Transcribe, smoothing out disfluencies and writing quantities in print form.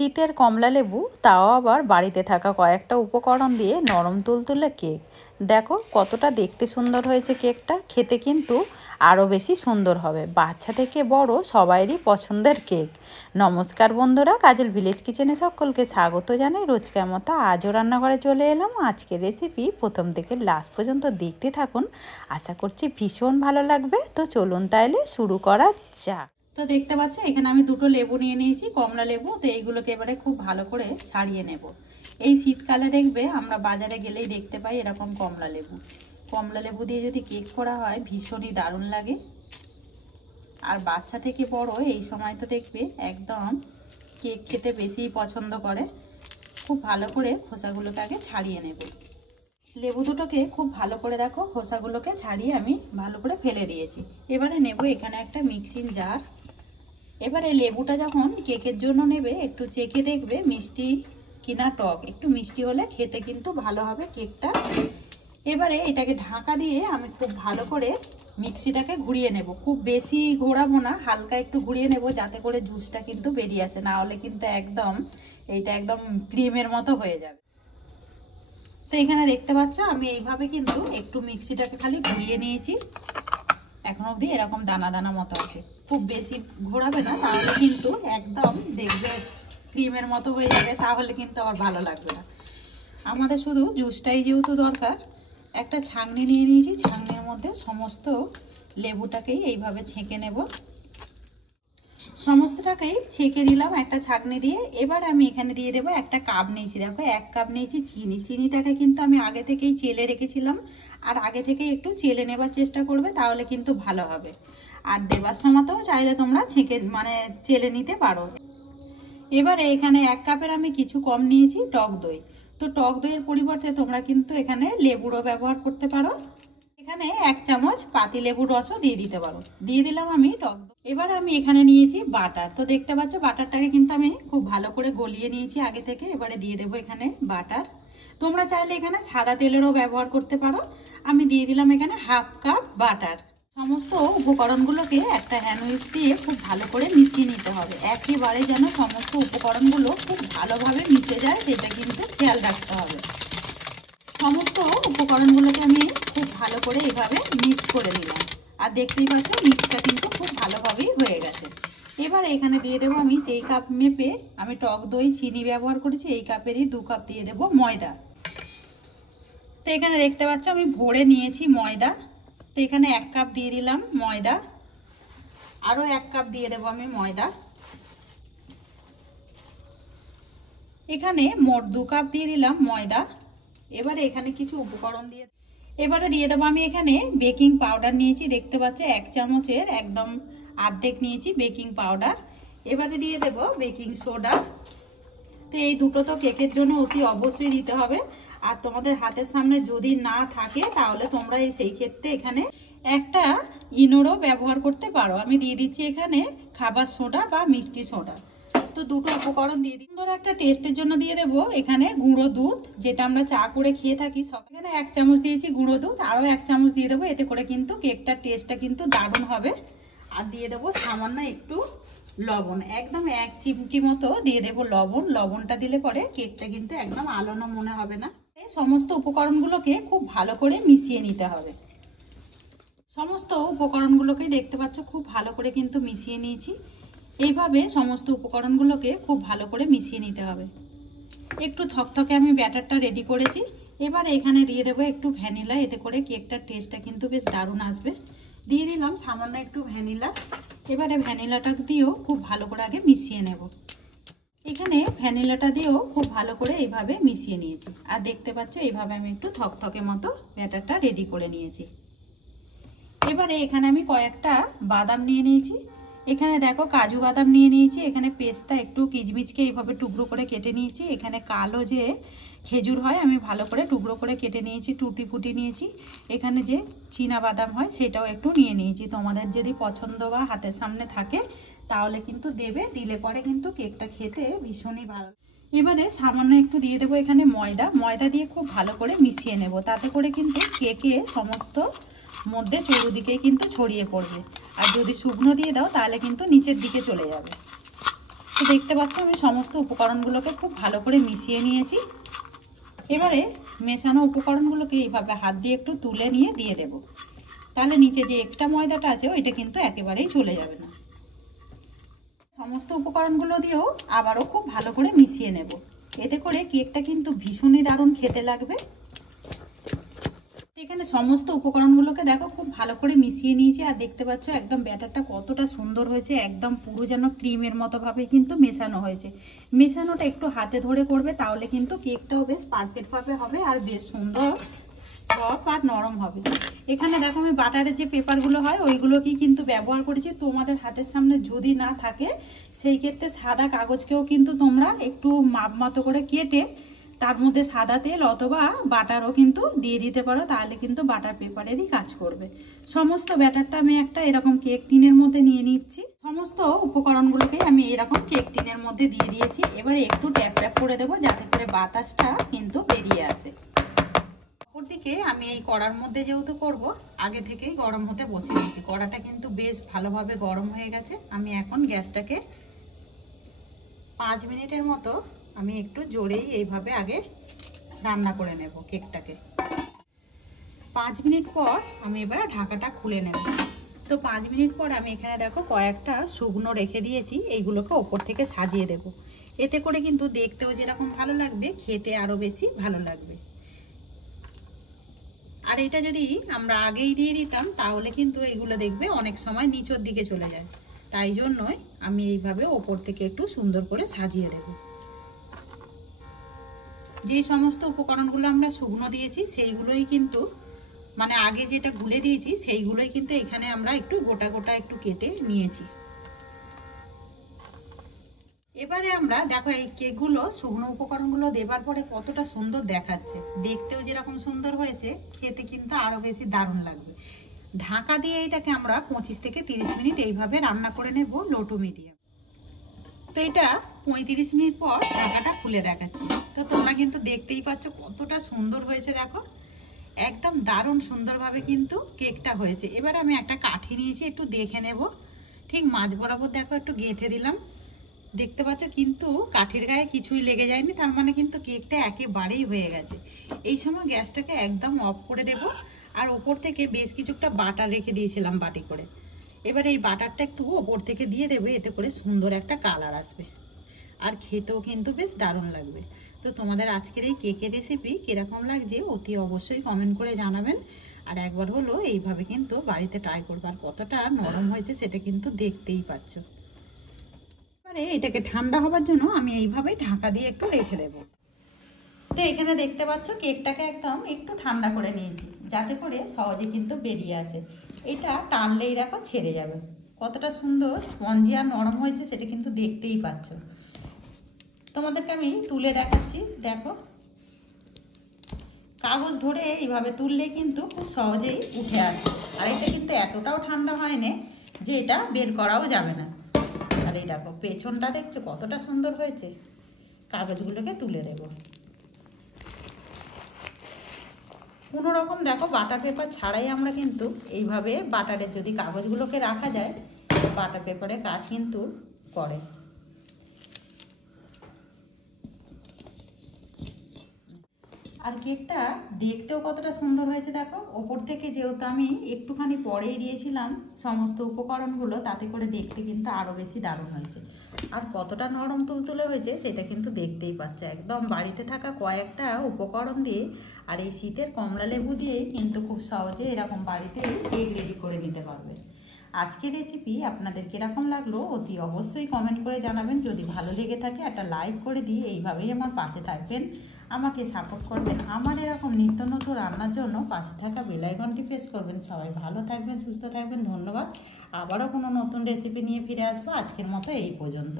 শীতের কমলা লেবু, তাও আবার বাড়িতে থাকা কয়েকটা উপকরণ দিয়ে নরম তুলতুলে কেক। দেখো কতটা দেখতে সুন্দর হয়েছে কেকটা, খেতে কিন্তু আরও বেশি সুন্দর হবে। বাচ্চা থেকে বড় সবাইরই পছন্দের কেক। নমস্কার বন্ধুরা, কাজল ভিলেজ কিচেনে সকলকে স্বাগত জানাই। রোজকার মতো আজও রান্নাঘরে চলে এলাম। আজকের রেসিপি প্রথম থেকে লাস্ট পর্যন্ত দেখতে থাকুন, আশা করছি ভীষণ ভালো লাগবে। তো চলুন তাইলে শুরু করা যাক। তো দেখতে পাচ্ছ এখানে আমি দুটো লেবু নিয়ে নিয়েছি, কমলা লেবু। তো এইগুলোকে এবারে খুব ভালো করে ছাড়িয়ে নেব। এই শীতকালে দেখবে আমরা বাজারে গেলেই দেখতে পাই এরকম কমলা লেবু। কমলা লেবু দিয়ে যদি কেক করা হয় ভীষণই দারুণ লাগে। আর বাচ্চা থেকে বড় এই সময় তো দেখবে একদম কেক খেতে বেশি পছন্দ করে। খুব ভালো করে খোসাগুলোকে আগে ছাড়িয়ে নেব। লেবু দুটোকে খুব ভালো করে দেখো খোসাগুলোকে ছাড়িয়ে আমি ভালো করে ফেলে দিয়েছি। এবারে নেব এখানে একটা মিক্সিং জার। এবারে লেবুটা যখন কেকের জন্য নেবে একটু চেখে দেখবে মিষ্টি কিনা টক। একটু মিষ্টি হলে খেতে কিন্তু ভালো হবে কেকটা। এবারে এটাকে ঢাকা দিয়ে আমি খুব ভালো করে মিক্সিটাকে ঘুরিয়ে নেব। খুব বেশি ঘোরাবো না, হালকা একটু ঘুরিয়ে নেব যাতে করে জুসটা কিন্তু বেরিয়ে আসে, না হলে কিন্তু এইটা একদম ক্রিমের মতো হয়ে যাবে। তো এখানে দেখতে পাচ্ছ আমি এইভাবে কিন্তু একটু মিক্সিটাকে খালি ঘুরিয়ে নিয়েছি। এখন অবধি এরকম দানা দানা মতো আছে। খুব বেশি ঘোরাবে না, তাহলে কিন্তু একদম দেখবে ক্রিমের মতো হয়ে যাবে, তাহলে কিন্তু আবার ভালো লাগবে না। আমাদের শুধু জুসটাই যেহেতু দরকার, একটা ছাঁকনি নিয়ে নিয়েছি। ছাঁকনির মধ্যে সমস্ত লেবুটাকেই এইভাবে ছেঁকে নেব। সমস্তটাকেই ছেঁকে নিলাম একটা ছাঁকনি দিয়ে। এবার আমি এখানে দিয়ে দেবো একটা কাপ নিয়েছি, দেখো 1 কাপ নিয়েছি চিনি। চিনিটাকে কিন্তু আমি আগে থেকেই চেলে রেখেছিলাম, আর আগে থেকেই একটু চেলে নেবার চেষ্টা করবে, তাহলে কিন্তু ভালো হবে। আর দেবার সময়তেও চাইলে তোমরা চেলে নিতে পারো। এবারে এখানে 1 কাপের আমি কিছু কম নিয়েছি টক দই। তো টক দইয়ের পরিবর্তে তোমরা কিন্তু এখানে লেবুরও ব্যবহার করতে পারো। এখানে 1 চামচ পাতি লেবুর রসও দিয়ে দিতে পারো। দিয়ে দিলাম আমি টক দই। এবার আমি এখানে নিয়েছি বাটার। তো দেখতে পাচ্ছ বাটারটাকে কিন্তু আমি খুব ভালো করে গলিয়ে নিয়েছি আগে থেকে। এবারে দিয়ে দেবো এখানে বাটার। তোমরা চাইলে এখানে সাদা তেলেরও ব্যবহার করতে পারো। আমি দিয়ে দিলাম এখানে 1/2 কাপ বাটার। সমস্ত উপকরণগুলোকে একটা হ্যান্ড উইস্ক দিয়ে খুব ভালো করে মিশিয়ে নিতে হবে। একেবারে যেন সমস্ত উপকরণগুলো খুব ভালোভাবে মিশে যায় সেটা কিন্তু খেয়াল রাখতে হবে। সমস্ত উপকরণগুলোকে আমি খুব ভালো করে এইভাবে মিক্স করে নিলাম। আর দেখতেই পাচ্ছ মিক্সটা কিন্তু খুব ভালোভাবেই হয়ে গেছে। এবার এখানে দিয়ে দেবো আমি যেই কাপ মেপে আমি টক দই চিনি ব্যবহার করেছি, এই কাপেরই 2 কাপ দিয়ে দেবো ময়দা। তো এখানে দেখতে পাচ্ছ আমি ভরে নিয়েছি ময়দা। তো এখানে 1 কাপ দিয়ে দিলাম ময়দা। আরও 1 কাপ দিয়ে দেবো আমি ময়দা। এখানে মোট 2 কাপ দিয়ে দিলাম ময়দা। এবারে এখানে কিছু উপকরণ এবারে দিয়ে দেবো আমি এখানে বেকিং পাউডার নিয়েছি। দেখতে পাচ্ছ 1 চামচের একদম অর্ধেক নিয়েছি বেকিং পাউডার। এবারে দিয়ে দেব বেকিং সোডা। তো এই দুটো তো কেকের জন্য অতি অবশ্যই দিতে হবে। আর তোমাদের হাতের সামনে যদি না থাকে তাহলে তোমরা সেই ক্ষেত্রে এখানে একটা ইনোরও ব্যবহার করতে পারো। আমি দিয়ে দিচ্ছি এখানে খাবার সোডা বা মিষ্টি সোডা। তো দুটো উপকরণ দিয়ে দিই। সুন্দর একটা টেস্টের জন্য দিয়ে দেবো এখানে গুঁড়ো দুধ, যেটা আমরা চা করে খেয়ে থাকি। এখানে 1 চামচ দিয়েছি গুঁড়ো দুধ, আরও 1 চামচ দিয়ে দেবো। এতে করে কিন্তু কেকটার টেস্টটা কিন্তু দারুণ হবে। আর দিয়ে দেবো সামান্য একটু লবণ, একদম 1 চিমটি মতো দিয়ে দেবো লবণ। লবণটা দিলে পরে কেকটা কিন্তু একদম আলোনো মনে হবে না। এই সমস্ত উপকরণগুলোকে খুব ভালো করে মিশিয়ে নিতে হবে। সমস্ত উপকরণগুলোকে দেখতে পাচ্ছ খুব ভালো করে কিন্তু মিশিয়ে নিয়েছি। এইভাবে সমস্ত উপকরণগুলোকে খুব ভালো করে মিশিয়ে নিতে হবে। একটু থকথকে আমি ব্যাটারটা রেডি করেছি। এবার এখানে দিয়ে দেবো একটু ভ্যানিলা, এতে করে কেকটার টেস্টটা কিন্তু বেশ দারুণ আসবে। দিয়ে দিলাম সামান্য একটু ভ্যানিলা। এবারে ভ্যানিলাটা দিয়েও খুব ভালো করে আগে মিশিয়ে নেব। এখানে ভ্যানিলাটা দিয়েও খুব ভালো করে এইভাবে মিশিয়ে নিয়েছি। আর দেখতে পাচ্ছ এইভাবে আমি একটু থকথকে মতো ব্যাটারটা রেডি করে নিয়েছি। এবারে এখানে আমি কয়েকটা বাদাম নিয়ে নিয়েছি। এখানে দেখো কাজু বাদাম নিয়ে নিয়েছি। এখানে পেস্তা একটু কিচমিচকে এইভাবে টুকরো করে কেটে নিয়েছি। এখানে কালো যে খেজুর হয় আমি ভালো করে টুকরো করে কেটে নিয়েছি। টুটি ফুটি নিয়েছি। এখানে যে চীনা বাদাম হয় সেটাও একটু নিয়ে নিয়েছি। তোমাদের যদি পছন্দ বা হাতের সামনে থাকে তাহলে কিন্তু দেবে, দিলে পরে কিন্তু কেকটা খেতে ভীষণই ভালো। এবারে সামান্য একটু দিয়ে দেবো এখানে ময়দা। ময়দা দিয়ে খুব ভালো করে মিশিয়ে নেব, তাতে করে কিন্তু কেকে সমস্ত মধ্যে চতুর্দিকেই কিন্তু ছড়িয়ে পড়বে। আর যদি শুকনো দিয়ে দাও তাহলে কিন্তু নিচের দিকে চলে যাবে। তো দেখতে পাচ্ছ আমি সমস্ত উপকরণগুলোকে খুব ভালো করে মিশিয়ে নিয়েছি। এবারে মেশানো উপকরণগুলোকে এইভাবে হাত দিয়ে একটু তুলে নিয়ে দিয়ে দেব, তাহলে নিচে যে এক্সট্রা ময়দাটা আছে ওইটা কিন্তু একেবারেই চলে যাবে না। সমস্ত উপকরণগুলো দিয়েও আবারও খুব ভালো করে মিশিয়ে নেব, এতে করে কেকটা কিন্তু ভীষণই দারুণ খেতে লাগবে। এখানে সমস্ত উপকরণগুলোকে দেখো খুব ভালো করে মিশিয়ে নিয়েছি, আর দেখতে পাচ্ছ একদম ব্যাটারটা কতটা সুন্দর হয়েছে, একদম পুরো যেন ক্রিমের মতো ভাবে কিন্তু মেশানো হয়েছে। মেশানোটা একটু হাতে ধরে করবে, তাহলে কিন্তু কেকটাও বেশ পারফেক্ট ভাবে হবে আর বেশ সুন্দর সফট আর নরম হবে। এখানে দেখো আমি বাটারের যে পেপারগুলো হয় ওইগুলোকেই কিন্তু ব্যবহার করেছি। তোমাদের হাতের সামনে যদি না থাকে সেই ক্ষেত্রে সাদা কাগজকেও কিন্তু তোমরা একটু মাপ মতো করে কেটে তার মধ্যে সাদা তেল অথবা বাটারও কিন্তু দিয়ে দিতে পারো, তাহলে কিন্তু বাটার পেপারেরই কাজ করবে। সমস্ত ব্যাটারটা আমি একটা এরকম কেক টিনের মধ্যে নিয়ে নিচ্ছি। সমস্ত উপকরণগুলোকে আমি এরকম কেক টিনের মধ্যে দিয়ে দিয়েছি। এবারে একটু ট্যাপ ট্যাপ করে দেবো যাতে করে বাতাসটা কিন্তু বেরিয়ে আসে। অপরদিকে আমি এই কড়ার মধ্যে যেহেতু করব, আগে থেকেই গরম হতে বসে দিয়েছি। কড়াটা কিন্তু বেশ ভালোভাবে গরম হয়ে গেছে। আমি এখন গ্যাসটাকে 5 মিনিটের মতো আমি একটু জোরেই এইভাবে আগে রান্না করে নেব কেকটাকে। 5 মিনিট পর আমি এবার ঢাকাটা খুলে নেব। তো 5 মিনিট পর আমি এখানে দেখো কয়েকটা শুকনো রেখে দিয়েছি, এইগুলোকে ওপর থেকে সাজিয়ে দেব। এতে করে কিন্তু দেখতেও যেরকম ভালো লাগবে, খেতে আরও বেশি ভালো লাগবে। আর এটা যদি আমরা আগেই দিয়ে দিতাম তাহলে কিন্তু এইগুলো দেখবে অনেক সময় নিচের দিকে চলে যায়, তাই জন্যই আমি এইভাবে ওপর থেকে একটু সুন্দর করে সাজিয়ে দেব। যে সমস্ত উপকরণগুলো আমরা শুকনো দিয়েছি সেইগুলোই কিন্তু মানে আগে যেটা গুলে দিয়েছি সেইগুলোই কিন্তু এখানে আমরা একটু গোটা গোটা একটু কেটে নিয়েছি। এবারে আমরা দেখো এই কেকগুলো শুকনো উপকরণগুলো দেবার পরে কতটা সুন্দর দেখাচ্ছে, দেখতেও যেরকম সুন্দর হয়েছে খেতে কিন্তু আরো বেশি দারুণ লাগবে। ঢাকা দিয়ে এটাকে আমরা 25 থেকে 30 মিনিট এইভাবে রান্না করে নেব লো টু মিডিয়াম। তো এটা 35 মিনিট পর ঢাকাটা খুলে দেখাচ্ছি। তো তোমরা কিন্তু দেখতেই পাচ্ছ কতটা সুন্দর হয়েছে, দেখো একদম দারুণ সুন্দরভাবে কিন্তু কেকটা হয়েছে। এবার আমি একটা কাঠি নিয়েছি, একটু দেখে নেব, ঠিক মাঝ বরাবর দেখো একটু গেঁথে দিলাম। দেখতে পাচ্ছ কিন্তু কাঠির গায়ে কিছুই লেগে যায়নি, তার মানে কিন্তু কেকটা একেবারেই হয়ে গেছে। এই সময় গ্যাসটাকে একদম অফ করে দেব। আর ওপর থেকে বেশ কিছুটা বাটার রেখে দিয়েছিলাম বাটি করে, এবার এই বাটারটা একটু ওপর থেকে দিয়ে দেবো, এতে করে সুন্দর একটা কালার আসবে আর খেতেও কিন্তু বেশ দারুণ লাগবে। তো তোমাদের আজকের এই কেকের রেসিপি কীরকম লাগছে অতি অবশ্যই কমেন্ট করে জানাবেন। আর একবার হলো এইভাবে কিন্তু বাড়িতে ট্রাই করবে, আর কতটা নরম হয়েছে সেটা কিন্তু দেখতেই পাচ্ছ। এবারে এটাকে ঠান্ডা হবার জন্য আমি এইভাবে ঢাকা দিয়ে একটু রেখে দেব। তো এখানে দেখতে পাচ্ছ কেকটাকে একদম একটু ঠান্ডা করে নিয়েছি যাতে করে সহজে কিন্তু বেরিয়ে আসে। এটা টানলেই দেখো ছেড়ে যাবে। কতটা সুন্দর স্পঞ্জি আর নরম হয়েছে সেটা কিন্তু দেখতেই পাচ্ছ। তোমাদেরকে আমি তুলে দেখাচ্ছি, দেখো কাগজ ধরে এইভাবে তুললে কিন্তু খুব সহজেই উঠে আসে। আর এটা কিন্তু এতটাও ঠান্ডা হয়নি যে এটা বের করাও যাবে না। আর এই দেখো পেছনটা দেখছো কতটা সুন্দর হয়েছে। কাগজগুলোকে তুলে দেব। কোনো রকম দেখো বাটার পেপার ছাড়াই আমরা কিন্তু এইভাবে বাটারের যদি কাগজগুলোকে রাখা যায় বাটার পেপারের কাজ কিন্তু করে। আর কেকটা দেখতেও কতটা সুন্দর হয়েছে দেখো। ওপর থেকে যেহেতু আমি একটুখানি পরেই দিয়েছিলাম সমস্ত উপকরণগুলো, তাতে করে দেখতে কিন্তু আরও বেশি দারুণ হয়েছে। আর কতটা নরম তুলতুলে হয়েছে সেটা কিন্তু দেখতেই পাচ্ছে। একদম বাড়িতে থাকা কয়েকটা উপকরণ দিয়ে আর এই শীতের কমলা লেবু দিয়েই কিন্তু খুব সহজে এরকম বাড়িতে কেক রেডি করে নিতে পারবে। আজকের রেসিপি আপনাদের কীরকম লাগলো অতি অবশ্যই কমেন্ট করে জানাবেন। যদি ভালো লেগে থাকে একটা লাইক করে দিয়ে এইভাবেই আমার পাশে থাকবেন, আমাকে সাপোর্ট করবেন। আমার এরকম নিত্য নতুন রান্নার জন্য পাশে থাকা বেল আইকনটি প্রেস করবেন। সবাই ভালো থাকবেন, সুস্থ থাকবেন, ধন্যবাদ। আবারও কোনো নতুন রেসিপি নিয়ে ফিরে আসবো। আজকের মতো এই পর্যন্ত।